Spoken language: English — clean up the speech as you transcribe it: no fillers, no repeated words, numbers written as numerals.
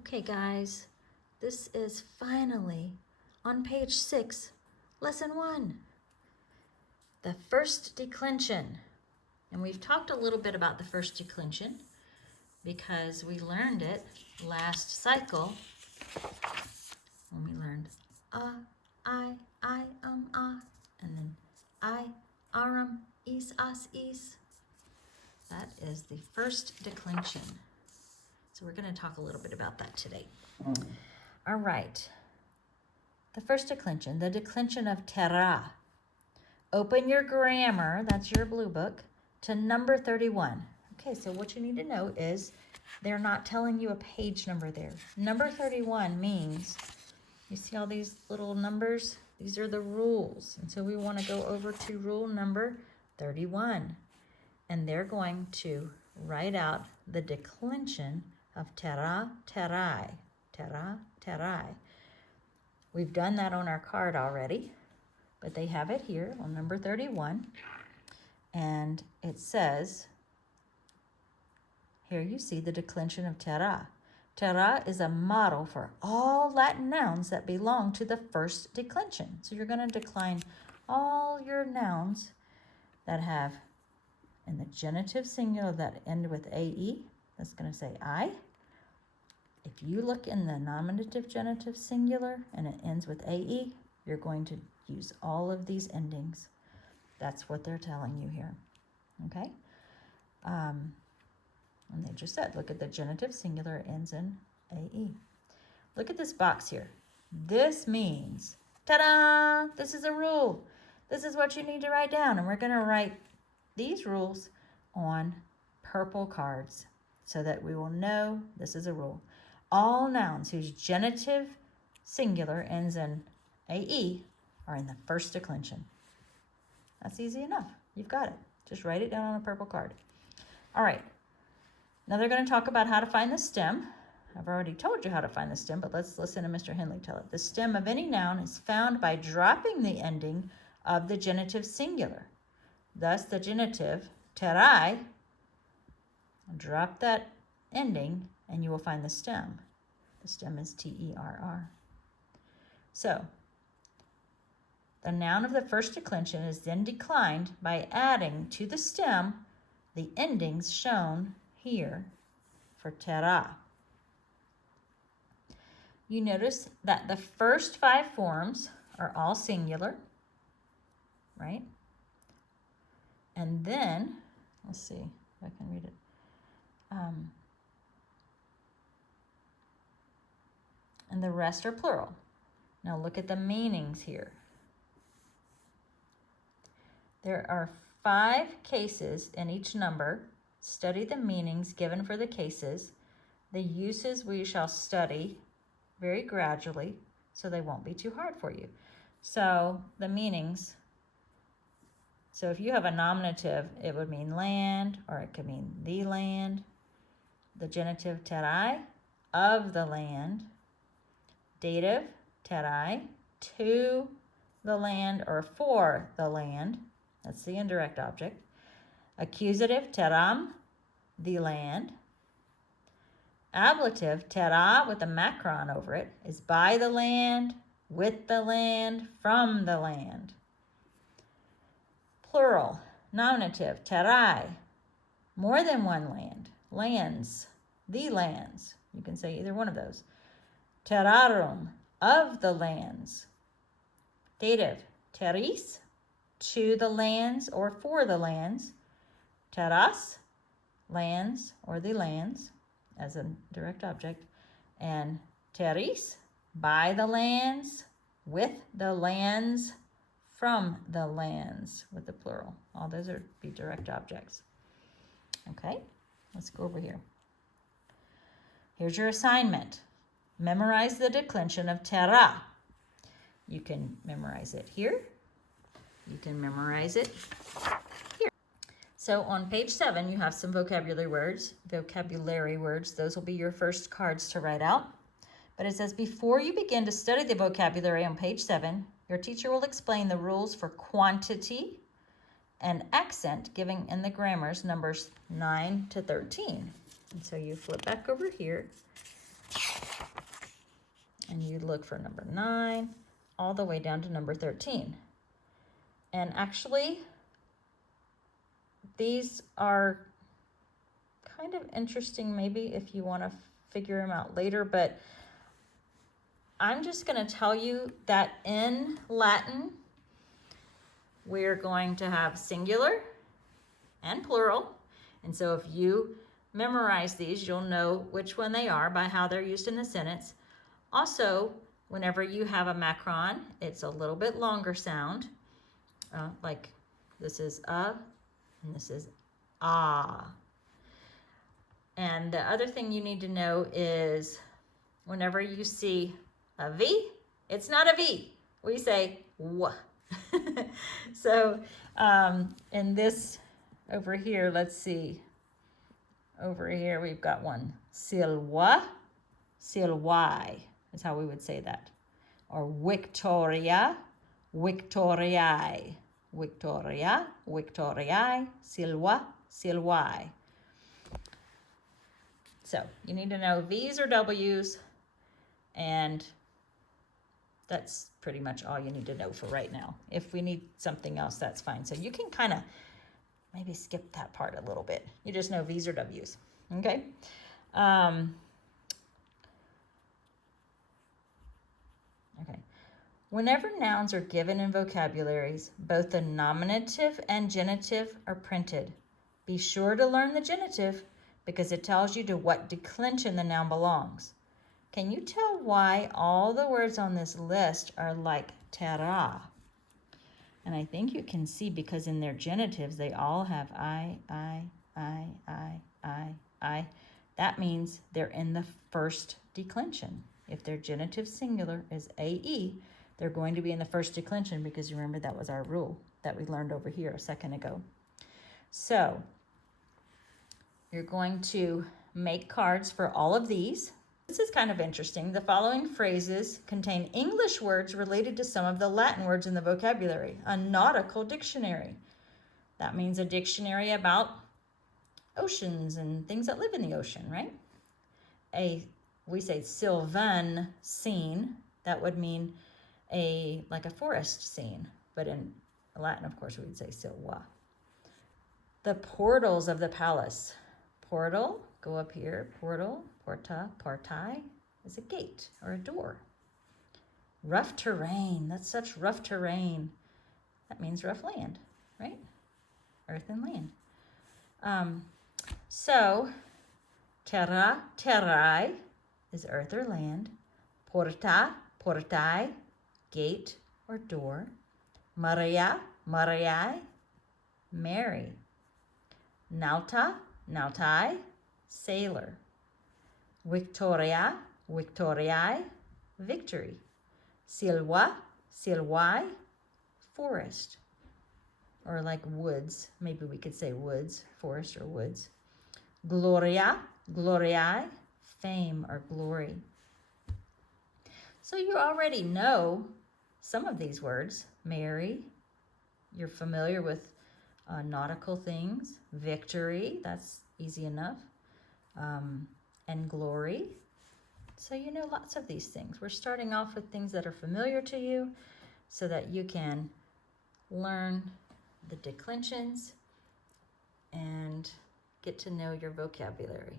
Okay, guys, this is finally on page 6, lesson 1, the first declension. And we've talked a little bit about the first declension because we learned it last cycle when we learned I, and then I, arum, is, as, is. That is the first declension. So we're going to talk a little bit about that today. All right. The first declension, the declension of terra. Open your grammar, that's your blue book, to number 31. Okay, so what you need to know is they're not telling you a page number there. Number 31 means, you see all these little numbers? These are the rules. And so we want to go over to rule number 31. And they're going to write out the declension of terra, terrae. Terra, terrae. We've done that on our card already, but they have it here on number 31. And it says, here you see the declension of terra. Terra is a model for all Latin nouns that belong to the first declension. So you're going to decline all your nouns that have in the genitive singular that end with AE. That's going to say I. If you look in the nominative genitive singular and it ends with AE, you're going to use all of these endings. That's what they're telling you here, okay? And they just said, look at the genitive singular ends in AE. Look at this box here. This means, ta-da, this is a rule. This is what you need to write down. And we're going to write these rules on purple cards so that we will know this is a rule. All nouns whose genitive singular ends in AE are in the first declension. That's easy enough. You've got it. Just write it down on a purple card. All right. Now they're going to talk about how to find the stem. I've already told you how to find the stem, but let's listen to Mr. Henley tell it. The stem of any noun is found by dropping the ending of the genitive singular. Thus, the genitive, terrae, drop that ending, and you will find the stem. The stem is T-E-R-R. So, the noun of the first declension is then declined by adding to the stem the endings shown here for terra. You notice that the first 5 forms are all singular, right? And then, let's see if I can read it. And the rest are plural. Now look at the meanings here. There are 5 cases in each number. Study the meanings given for the cases. The uses we shall study very gradually so they won't be too hard for you. So the meanings, so if you have a nominative, it would mean land, or it could mean the land. The genitive terrae, of the land. Dative, terrae, to the land or for the land. That's the indirect object. Accusative, terram, the land. Ablative, terra, with a macron over it, is by the land, with the land, from the land. Plural, nominative, terrae, more than one land. Lands, the lands. You can say either one of those. Terrarum, of the lands. Dative, terris, to the lands or for the lands. Terras, lands or the lands as a direct object. And terris, by the lands, with the lands, from the lands, with the plural. All those are be direct objects. Okay, let's go over here. Here's your assignment. Memorize the declension of terra. You can memorize it here. You can memorize it here. So on page 7, you have some vocabulary words. Those will be your first cards to write out. But it says, before you begin to study the vocabulary on page 7, your teacher will explain the rules for quantity and accent giving in the grammars numbers 9 to 13. And so you flip back over here And you look for number 9 all the way down to number 13. And actually, these are kind of interesting maybe if you want to figure them out later, but I'm just going to tell you that in Latin, we're going to have singular and plural. And so if you memorize these, you'll know which one they are by how they're used in the sentence. Also, whenever you have a macron, it's a little bit longer sound. Like this is a, and this is ah. And the other thing you need to know is whenever you see a V, it's not a V. We say W. So in this over here, let's see. Over here we've got one. Silwa, silwai is how we would say that. Or Victoria, Victoriae. Victoria, Victoriae, Silwa, Silwai. So you need to know V's or W's, and that's pretty much all you need to know for right now. If we need something else, that's fine. So you can kind of maybe skip that part a little bit. You just know V's or W's, okay? Okay. Whenever nouns are given in vocabularies, both the nominative and genitive are printed. Be sure to learn the genitive because it tells you to what declension the noun belongs. Can you tell why all the words on this list are like terra? And I think you can see because in their genitives, they all have I. That means they're in the first declension. If their genitive singular is AE, they're going to be in the first declension because you remember that was our rule that we learned over here a second ago. So you're going to make cards for all of these. This is kind of interesting. The following phrases contain English words related to some of the Latin words in the vocabulary. A nautical dictionary. That means a dictionary about oceans and things that live in the ocean, right? We say sylvan scene. That would mean like a forest scene, but in Latin, of course, we would say silwa. The portals of the palace. Portal, go up here, portal, porta, partai is a gate or a door. Rough terrain, that's such rough terrain. That means rough land, right? Earth and land. So, terra, terrae is earth or land. Porta, portae, gate or door. Maria, mariae, Mary. Nauta, nautai, sailor. Victoria, victoriae, victory. Silwa, silwai, forest. Or like woods, maybe we could say woods, forest or woods. Gloria, gloriae, fame or glory. So you already know some of these words. Mary, you're familiar with nautical things. Victory, that's easy enough. And glory. So you know lots of these things. We're starting off with things that are familiar to you so that you can learn the declensions and get to know your vocabulary.